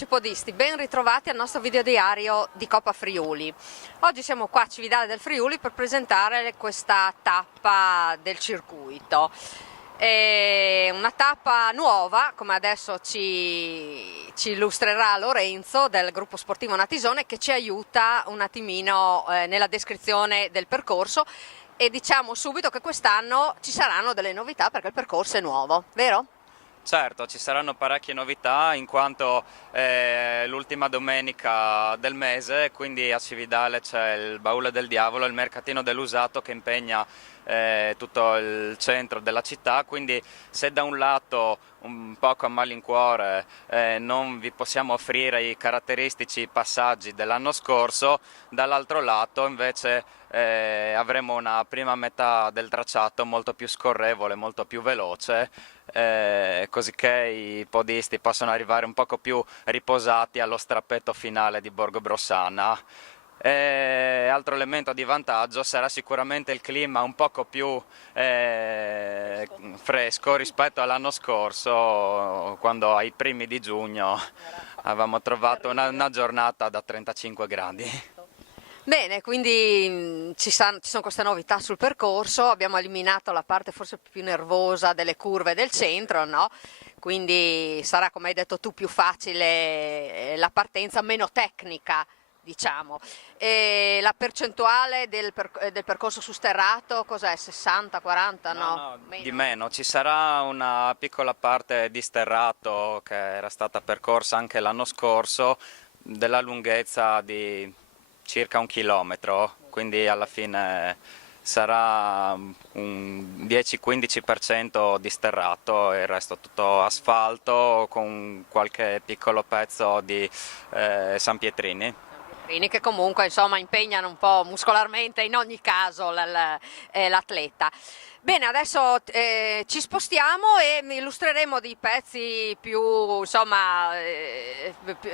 Amici podisti, ben ritrovati al nostro video diario di Coppa Friuli. Oggi siamo qua a Cividale del Friuli per presentare questa tappa del circuito. È una tappa nuova, come adesso ci illustrerà Lorenzo del gruppo sportivo Natisone, che ci aiuta un attimino nella descrizione del percorso. E diciamo subito che quest'anno ci saranno delle novità perché il percorso è nuovo, vero? Certo, ci saranno parecchie novità in quanto l'ultima domenica del mese, quindi a Cividale c'è il Baule del Diavolo, il mercatino dell'usato che impegna tutto il centro della città, quindi se da un lato un poco a malincuore non vi possiamo offrire i caratteristici passaggi dell'anno scorso, dall'altro lato invece avremo una prima metà del tracciato molto più scorrevole, molto più veloce, così che i podisti possono arrivare un poco più riposati allo strappetto finale di Borgo Brossana. Altro elemento di vantaggio sarà sicuramente il clima un poco più fresco rispetto all'anno scorso, quando ai primi di giugno avevamo trovato una giornata da 35 gradi. Bene, quindi ci sono queste novità sul percorso, abbiamo eliminato la parte forse più nervosa delle curve del centro, no? Quindi sarà, come hai detto tu, più facile la partenza, meno tecnica, diciamo. E la percentuale del percorso su sterrato cos'è? 60, 40? No, di meno, ci sarà una piccola parte di sterrato che era stata percorsa anche l'anno scorso, della lunghezza di circa 1 chilometro, quindi alla fine sarà un 10-15% di sterrato e il resto tutto asfalto con qualche piccolo pezzo di San Pietrini. Che comunque insomma impegnano un po' muscolarmente in ogni caso l'atleta. Bene, adesso ci spostiamo e illustreremo dei pezzi più, insomma,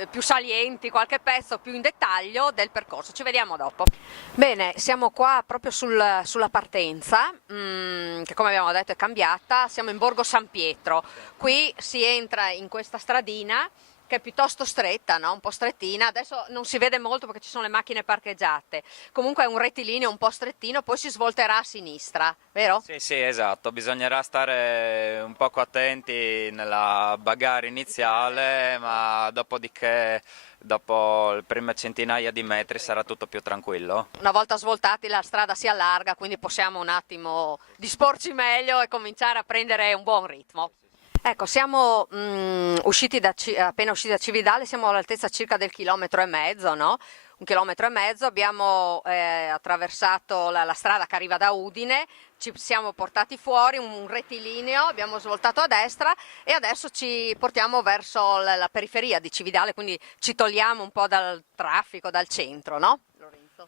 più salienti, qualche pezzo più in dettaglio del percorso. Ci vediamo dopo. Bene, siamo qua proprio sulla partenza, che come abbiamo detto è cambiata. Siamo in Borgo San Pietro. Qui si entra in questa stradina che è piuttosto stretta, no? Un po' strettina, adesso non si vede molto perché ci sono le macchine parcheggiate, comunque è un rettilineo un po' strettino, poi si svolterà a sinistra, vero? Sì, esatto, bisognerà stare un poco attenti nella bagarre iniziale, ma dopodiché, dopo le prime centinaia di metri, sarà tutto più tranquillo. Una volta svoltati la strada si allarga, quindi possiamo un attimo disporci meglio e cominciare a prendere un buon ritmo. Ecco, siamo appena usciti da Cividale, siamo all'altezza circa del 1,5 km, no? 1,5 km, abbiamo attraversato la strada che arriva da Udine, ci siamo portati fuori, un rettilineo, abbiamo svoltato a destra e adesso ci portiamo verso la periferia di Cividale, quindi ci togliamo un po' dal traffico, dal centro, no? Lorenzo?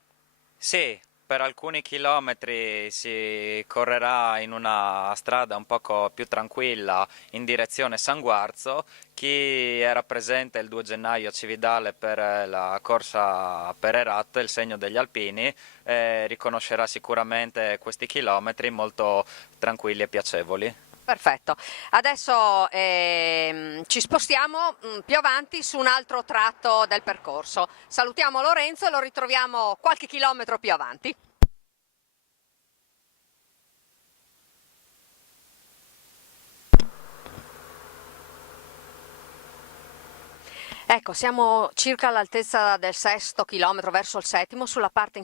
Sì, per alcuni chilometri si correrà in una strada un poco più tranquilla in direzione San Guarzo. Chi era presente il 2 gennaio a Cividale per la corsa per Herat, il segno degli alpini, riconoscerà sicuramente questi chilometri molto tranquilli e piacevoli. Perfetto, adesso ci spostiamo più avanti su un altro tratto del percorso. Salutiamo Lorenzo e lo ritroviamo qualche chilometro più avanti. Ecco, siamo circa all'altezza del 6° chilometro, verso il 7°, sulla parte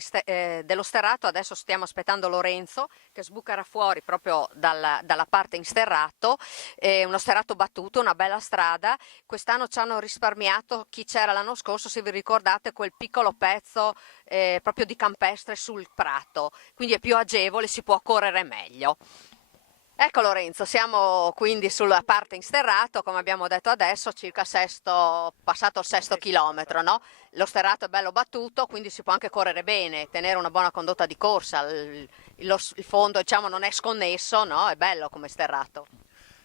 dello sterrato. Adesso stiamo aspettando Lorenzo che sbucherà fuori proprio dalla parte in sterrato, uno sterrato battuto, una bella strada. Quest'anno ci hanno risparmiato chi c'era l'anno scorso, se vi ricordate, quel piccolo pezzo proprio di campestre sul prato, quindi è più agevole, si può correre meglio. Ecco Lorenzo, siamo quindi sulla parte in sterrato, come abbiamo detto adesso, circa passato il 6° chilometro, no? Lo sterrato è bello battuto, quindi si può anche correre bene, tenere una buona condotta di corsa, il fondo diciamo non è sconnesso, no? È bello come sterrato.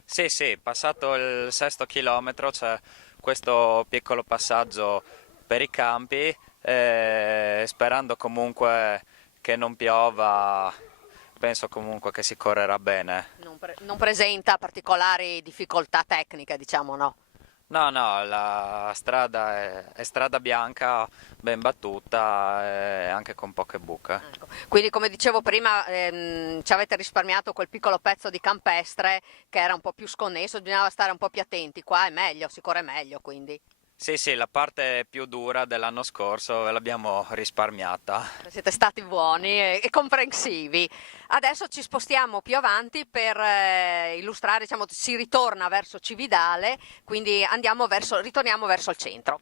Sì, passato il 6° chilometro c'è questo piccolo passaggio per i campi, sperando comunque che non piova, penso comunque che si correrà bene. Non presenta particolari difficoltà tecniche, diciamo no? No, no, la strada è strada bianca, ben battuta e anche con poche buche. Ecco. Quindi come dicevo prima, ci avete risparmiato quel piccolo pezzo di campestre che era un po' più sconnesso, bisognava stare un po' più attenti. Qua è meglio, si corre meglio, quindi Sì, sì, la parte più dura dell'anno scorso ve l'abbiamo risparmiata. siete stati buoni e comprensivi. Adesso ci spostiamo più avanti per illustrare, diciamo, si ritorna verso Cividale, quindi ritorniamo verso il centro.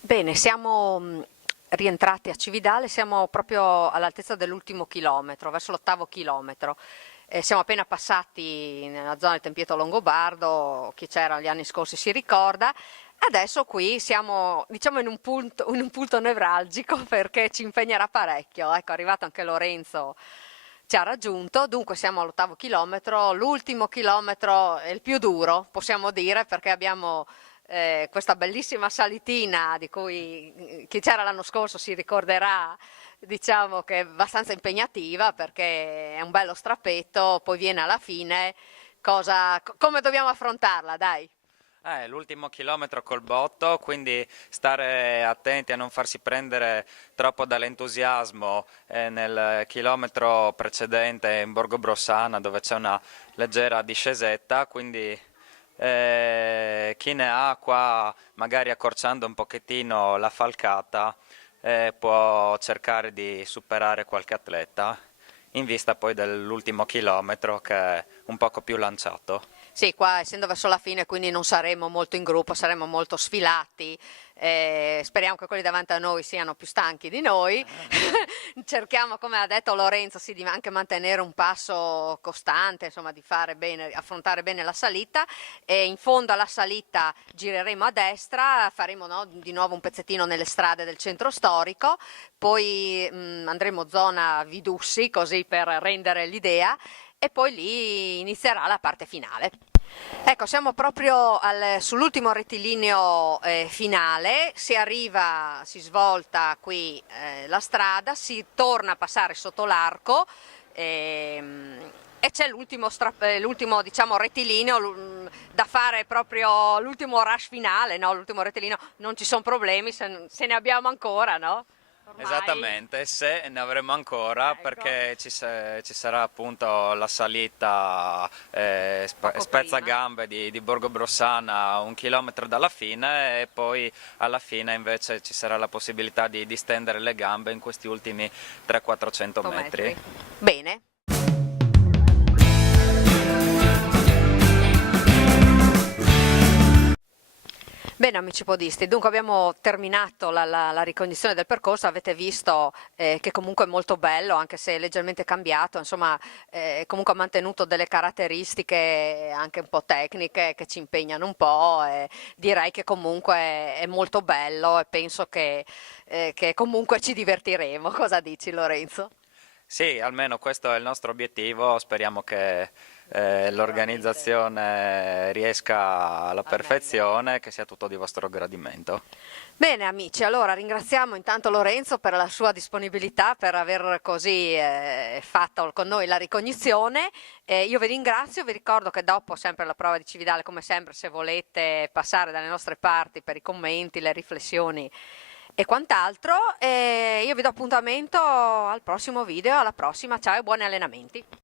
Bene, siamo rientrati a Cividale, siamo proprio all'altezza dell'ultimo chilometro, verso l'8° chilometro. Siamo appena passati nella zona del Tempietto Longobardo, chi c'era gli anni scorsi si ricorda. Adesso qui siamo, diciamo, in un punto nevralgico perché ci impegnerà parecchio. Ecco, è arrivato anche Lorenzo, ci ha raggiunto, dunque siamo all'8° chilometro, l'ultimo chilometro è il più duro, possiamo dire, perché abbiamo questa bellissima salitina di cui chi c'era l'anno scorso si ricorderà, diciamo che è abbastanza impegnativa perché è un bello strappetto, poi viene alla fine, come dobbiamo affrontarla, dai. L'ultimo chilometro col botto, quindi stare attenti a non farsi prendere troppo dall'entusiasmo. Nel chilometro precedente in Borgo Brossana dove c'è una leggera discesetta, quindi chi ne ha qua, magari accorciando un pochettino la falcata, può cercare di superare qualche atleta in vista poi dell'ultimo chilometro che è un poco più lanciato. Sì, qua essendo verso la fine, quindi non saremo molto in gruppo, saremo molto sfilati. Speriamo che quelli davanti a noi siano più stanchi di noi. Cerchiamo, come ha detto Lorenzo, sì, di anche mantenere un passo costante, insomma, di fare bene, affrontare bene la salita. E in fondo alla salita gireremo a destra, faremo, no, di nuovo un pezzettino nelle strade del centro storico, poi andremo zona Vidussi, così per rendere l'idea, e poi lì inizierà la parte finale. Ecco, siamo proprio sull'ultimo rettilineo finale, si svolta qui la strada, si torna a passare sotto l'arco e c'è l'ultimo diciamo, rettilineo da fare proprio l'ultimo rush finale, no? L'ultimo rettilineo, non ci sono problemi se ne abbiamo ancora, no? Ormai. Esattamente, se ne avremo ancora Ecco. perché ci sarà appunto la salita Poco spezzagambe di Borgo Brossana 1 chilometro dalla fine e poi alla fine invece ci sarà la possibilità di distendere le gambe in questi ultimi 300-400 metri. Bene. Bene amici podisti, dunque abbiamo terminato la ricognizione del percorso, avete visto che comunque è molto bello, anche se leggermente cambiato, insomma comunque ha mantenuto delle caratteristiche anche un po' tecniche che ci impegnano un po', direi che comunque è molto bello e penso che comunque ci divertiremo. Cosa dici Lorenzo? Sì, almeno questo è il nostro obiettivo, speriamo che l'organizzazione riesca alla perfezione, che sia tutto di vostro gradimento. Bene amici, allora ringraziamo intanto Lorenzo per la sua disponibilità, per aver così fatto con noi la ricognizione. Io vi ringrazio, vi ricordo che dopo sempre la prova di Cividale, come sempre, se volete passare dalle nostre parti per i commenti, le riflessioni e quant'altro, io vi do appuntamento al prossimo video, alla prossima, ciao e buoni allenamenti.